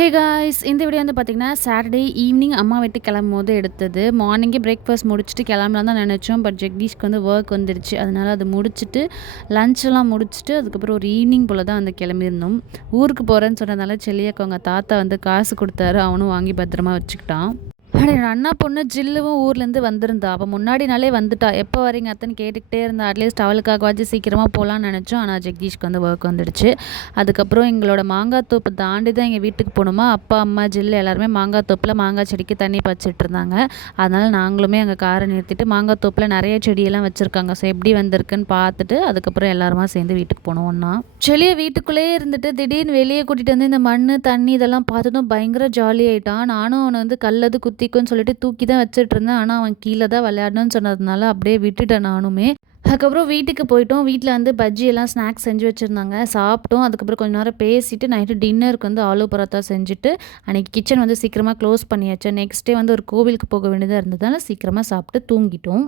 Hey guys, இந்த video வந்து பார்த்தீங்கன்னா, சாட்டர்டே ஈவினிங் அம்மா வீட்டுக்கு கிளம்பும்போது எடுத்தது. மார்னிங்கே பிரேக்ஃபாஸ்ட் முடிச்சுட்டு கிளம்பலான்னு தான் நினச்சோம். பட் ஜெகதீஷ்க்கு வந்து ஒர்க் வந்துடுச்சு. அதனால அது முடிச்சுட்டு, லஞ்செல்லாம் முடிச்சுட்டு, அதுக்கப்புறம் ஒரு ஈவினிங் போல் தான் வந்து கிளம்பியிருந்தோம். ஊருக்கு போகிறேன்னு சொன்னதுனால செல்லியாக்கு அவங்க தாத்தா வந்து காசு கொடுத்தாரு. அவனும் வாங்கி பத்திரமா வச்சுக்கிட்டான். என்னோட அண்ணா பொண்ணு ஜில்லுவும் ஊர்லேருந்து வந்திருந்தா. அவள் முன்னாடி நாளே வந்துட்டா. எப்போ வரீங்க அத்தன்னு கேட்டுக்கிட்டே இருந்தா. அட்லீஸ்ட் அவளுக்காகவாச்சும் சீக்கிரமாக போகலான்னு நினச்சோம். ஆனால் ஜெகதீஷ்க்கு வந்து ஒர்க் வந்துடுச்சு. அதுக்கப்புறம் எங்களோட மாங்காய் தோப்பு தாண்டி தான் எங்கள் வீட்டுக்கு போகணுமா. அப்பா அம்மா ஜில்லு எல்லாருமே மாங்காய் தோப்பில் மாங்காய் செடிக்கு தண்ணி பாய்ச்சிட்டு இருந்தாங்க. அதனால் நாங்களுமே அங்கே காரை நிறுத்திட்டு மாங்காய் தோப்பில் நிறைய செடியெல்லாம் வச்சுருக்காங்க. ஸோ எப்படி வந்திருக்குன்னு பார்த்துட்டு அதுக்கப்புறம் எல்லாருமா சேர்ந்து வீட்டுக்கு போனோம் ஒன்றா. செடியை வீட்டுக்குள்ளேயே இருந்துட்டு திடீர்னு வெளியே கூட்டிகிட்டு வந்து இந்த மண் தண்ணி இதெல்லாம் பார்த்ததும் பயங்கர ஜாலி ஆகிட்டான். நானும் அவனை வந்து கல்லது குத்திக்குன்னு சொல்லிட்டு தூக்கி தான் வச்சுட்டு இருந்தேன். ஆனால் அவன் கீழே தான் விளையாடணும்னு சொன்னதுனால அப்படியே விட்டுட்டேன் நானுமே. அதுக்கப்புறம் வீட்டுக்கு போயிட்டோம். வீட்டில் வந்து பஜ்ஜி எல்லாம் ஸ்நாக்ஸ் செஞ்சு வச்சுருந்தாங்க. சாப்பிட்டோம். அதுக்கப்புறம் கொஞ்சம் நேரம் பேசிட்டு நைட்டு டின்னருக்கு வந்து ஆலு பரோட்டா செஞ்சுட்டு அன்றைக்கி கிச்சன் வந்து சீக்கிரமாக க்ளோஸ் பண்ணியாச்சு. நெக்ஸ்ட் டே வந்து ஒரு கோவிலுக்கு போக வேண்டியதாக இருந்ததால் சீக்கிரமாக சாப்பிட்டு தூங்கிட்டோம்.